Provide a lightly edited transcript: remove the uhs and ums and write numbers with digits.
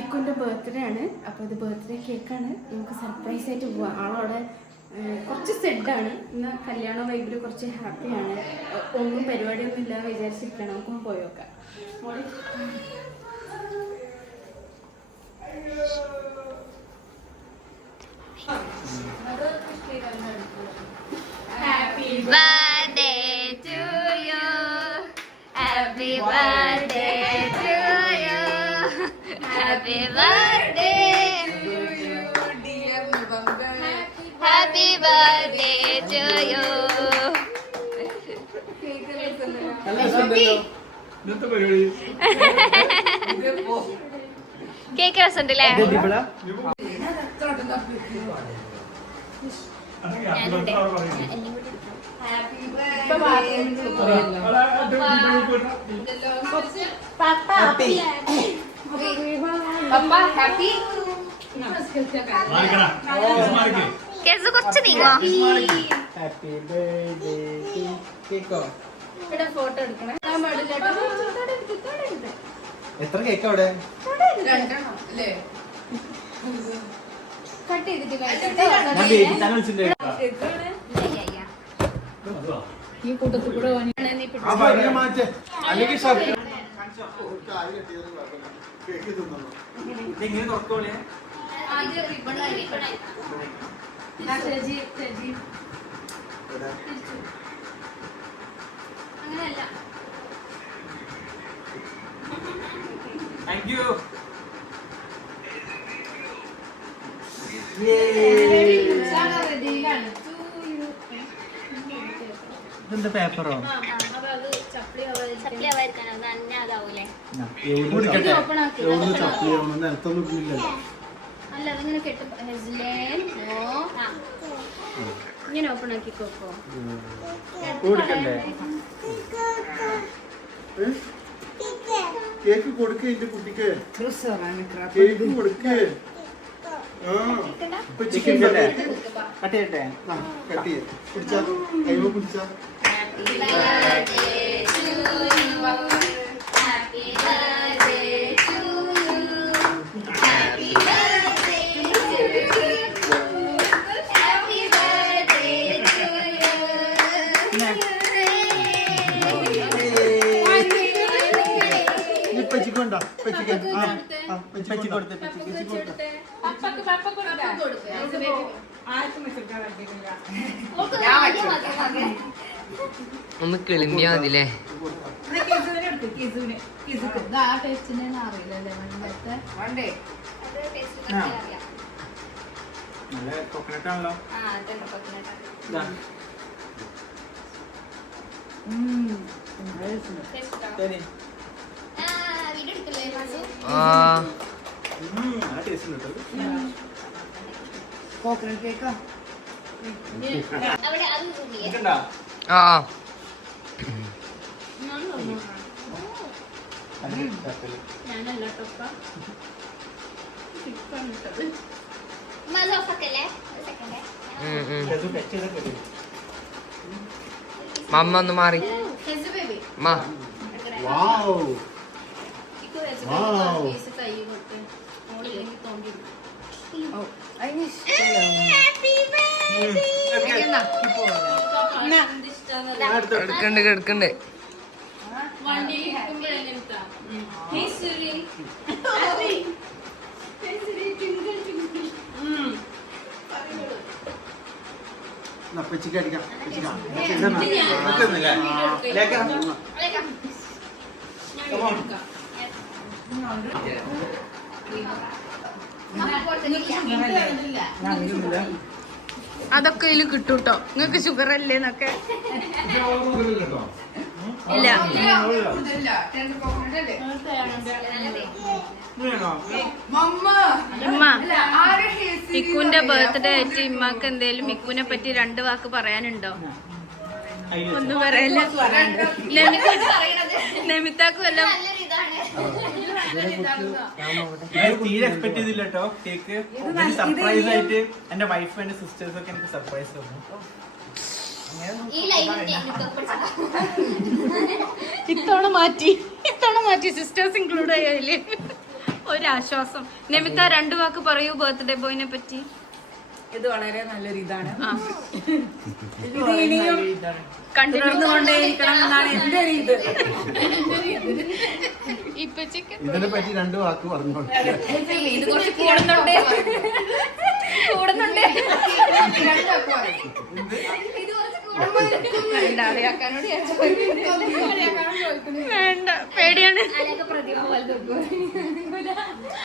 ഇക്കുൻ്റെ birthday ആണ്. അപ്പോൾ ഇത് ബർത്ത്ഡേ കേക്കാണ്. നമുക്ക് സർപ്രൈസ് ആയിട്ട് പോവാം. ആളവിടെ കുറച്ച് സെഡാണ്. ഇന്ന് കല്യാണ വൈബിൽ കുറച്ച് ഹാപ്പിയാണ്. ഒന്നും പരിപാടിയൊന്നും ഇല്ലാതെ വിചാരിച്ചിരിക്കണം. നമുക്കൊന്ന് പോയി നോക്കാം. Happy birthday to you. Happy birthday to you. Happy birthday to you, dear November. Happy birthday to you. Cake രസമുണ്ടല്ലേ? കേസ് കുറച്ച് നീങ്ങോ. ഫോട്ടോ എടുക്കണേ. എത്ര കേക്ക് അവിടെ? കട്ട് ചെയ്തിട്ട് ഈ കൂട്ടത്തിൽ കൂടെ അങ്ങനെയല്ല. Thank you. ഇതെന്താ പേപ്പറോ? ചപ്ലി ആവാതിരിക്കാനോ തന്നെ അതാവൂലേ? അല്ല അതിങ്ങനെ കെട്ടും. ഇങ്ങനെ ഓപ്പൺ ആക്കി നോക്കോ. കേക്ക് കൊടുക്കേ എന്റെ കുട്ടിക്ക്. കേക്ക് കൊടുക്കേ. ചിക്കൻ കട്ട് ചെയ്യട്ടെ? കട്ട് ചെയ്യ. പിടിച്ചാ കൈമ പിടിച്ചാ. പെച്ചിക്കൊണ്ടാ പെച്ചിക്കൻ. പെച്ചി കൊടുത്തേ. പെച്ചി കൊടുത്തേ. ഒന്ന് കിളിമ്പിയാ മതില്ലേ? നല്ല കോക്കനട്ട് ആണല്ലോ. കോക്കനട്ട് കേക്കാ. ആ ഞാനല്ല ടൊക്ക. മമ്മ ഒന്ന് മാറി. എടുക്കണ്ട്. പെച്ചിക്ക് അടിക്കാം. അതൊക്കെ ഇതിൽ കിട്ടൂട്ടോ. നിങ്ങൾക്ക് ഷുഗർ അല്ലേന്നൊക്കെ. ഇല്ല ഇമ്മ മിക്കുവിന്റെ ബർത്ത്ഡേ ആയിട്ട് ഇമ്മക്ക് എന്തേലും മിക്കുവിനെ പറ്റി 2 വാക്ക് പറയാനുണ്ടോ? ഒന്നും പറയല്ല. നമിതാക്ക് വല്ല തീരെ എക്സ്പെക്ട് ചെയ്തില്ല കേട്ടോ. കേക്ക് സർപ്രൈസ് ആയിട്ട് എന്റെ വൈഫ് എന്റെ സിസ്റ്റേഴ്സ് ഒക്കെ എനിക്ക് സർപ്രൈസ് തന്നു. ഇത്തവണ മാറ്റി സിസ്റ്റേഴ്സ് ഇൻക്ലൂഡ് ആയാലേ. ഒരു ആശ്വാസം. നിമിത്ത 2 വാക്ക് പറയൂ ബർത്ത്ഡേ ബോയിനെ പറ്റി. ഇത് വളരെ നല്ലൊരു ഇതാണ്. ഇത് ഇനിയും തുടർന്നുകൊണ്ടേയിരിക്കണം എന്നാണ് എന്റെ ഒരു ഇത്. ഇതിനെ പറ്റി 2 വാക്ക് പറഞ്ഞോളൂ. ഇത് കുറച്ച് കൂടുന്നുണ്ട്. വേണ്ട, പേടിയാണ്.